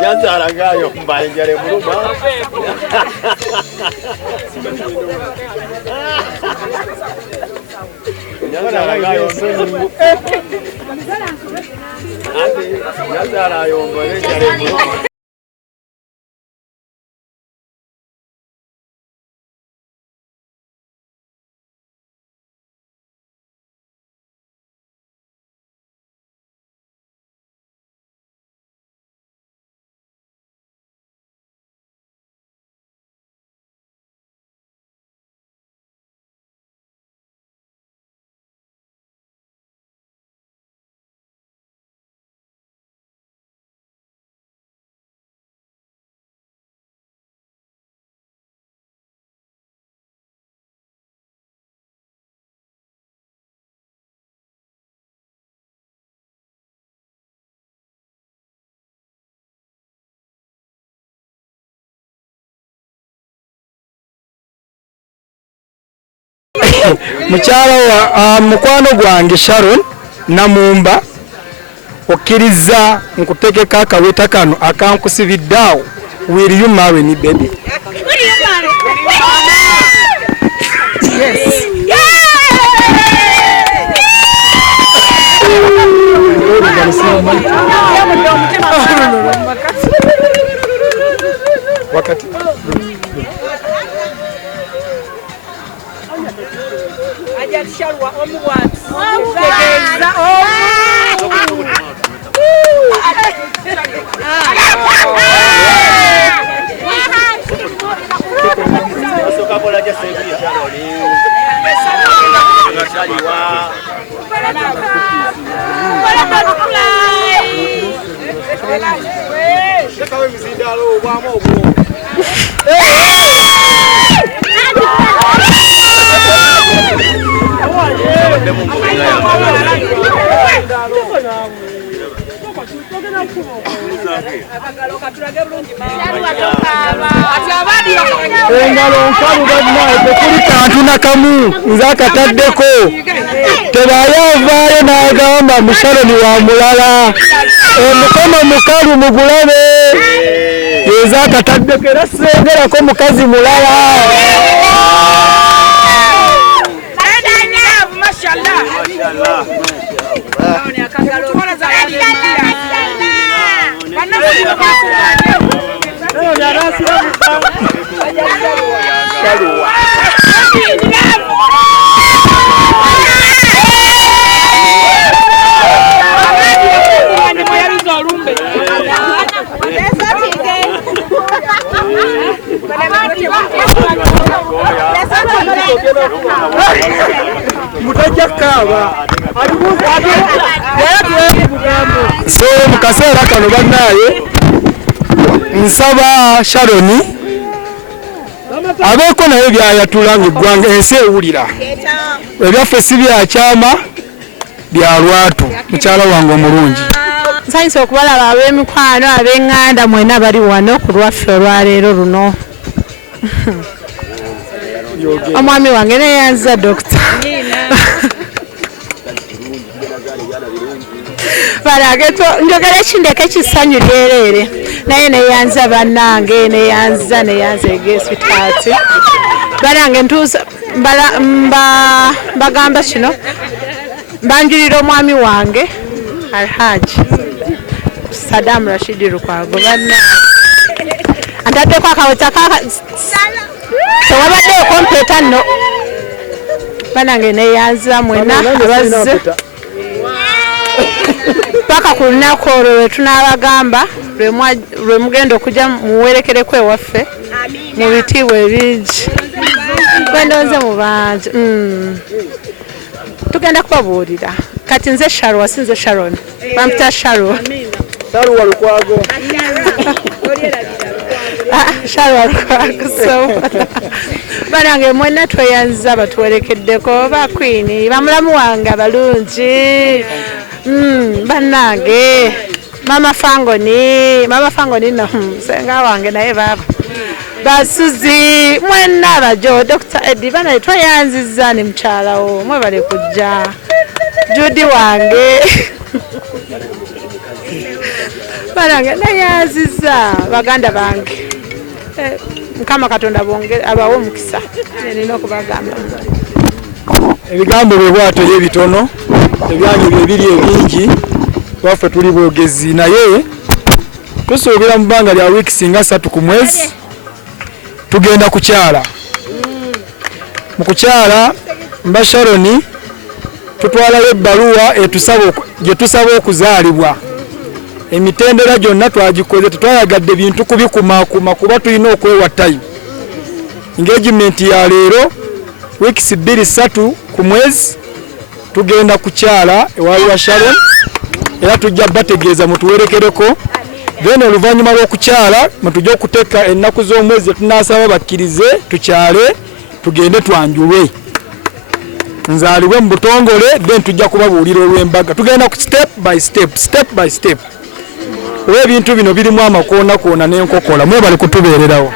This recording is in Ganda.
Nyanzaragayo mbanjare muluma Nyanzaragayo nsonyi Nyanzarayo mbanjare muluma mukyala wa mukwano gwange Sharon Namumba okkiriza nkutegeka akaweta kano akankusibiddeawo. Will you marry me, baby? Yes. Wakati Sharwa omuwati engalo nkalu badnaye tekuli kantu nakamu nze akataddeko tebayavaayo n'agamba Musharoni wa mulala omukono mukalu mugulabe yeza akataddeko era sengerako mukazi mulala. So mukaseera kano bannaye nsaba Sharoni abeeko naye byayatula ng'eggwanga ensi ewulira ebyaffe si byakyama bya lwatu. Mukyala wange omulungi nsanyusa okubalaba ab'emikwano ab'eŋŋanda mwena bali wano ku lwaffe olwaleero luno. Omwami wange naye yanza dokita balageto njogera kindeke kisanyu lyerere naye neyanza bannange neyanza egesitaati balange ntuusa bagamba kino banjulira omwami wange Alhaji Saddam Rashid Lukwago bannange antaddeko akaweta tewabaddeyo kompyuta nno bannange neyanza mwena abazze paka ku lunaku olwo lwe tunaabagamba lwe mugenda okujja muwerekereko ewaffe mu bitiibwa ebingi kwendonze mu bangi tugenda kubabuulira kati nze Shalwa sinze Sharon bampita Shalwa Lukwago Shalwa Lukwago so banange mwena tweyanza batuwerekeddeko ba Queen bamulamu wange abalungi bannange mama fangoni no senga wange naye baba basuzi mwena bajo Dr. Eddie bana tweyanziza ni mkyalawo mwe bale kujja Judy wange banange nayanziza baganda bange Mukama Katonda bonge abawo omukisa nina okubagamba ebigambo bwe bwato ebitono ebyanyu bibiri ebingi waffe tuli bwogezi naye tusuubira mu bbanga lya wiiki singa 3 ku mwezi tugenda kukyala mu kukyala mba Sharoni tutwalayo ebbaluwa gye tusaba okuzaalibwa emitendera gyonna twagikoze tetwayagadde bintu kubikumakuma kuba tulina okwewa time engagement ya leero weeks 2-3 ku mwezi tugenda kukyala ewaali wa Sharon era tujja bategeeza mutuwerekereko then oluvannyuma lw'okukyala mutujja okuteeka ennaku z'omwezi tunasaba bakkirize tukyale tugende twanjulwe nzaalibwe mu butongole then tujja kubabuulira olw'embaga tugenda ku step by step olw'ebintu bino birimu amakoona n'enkokola mwebale kutubeererawo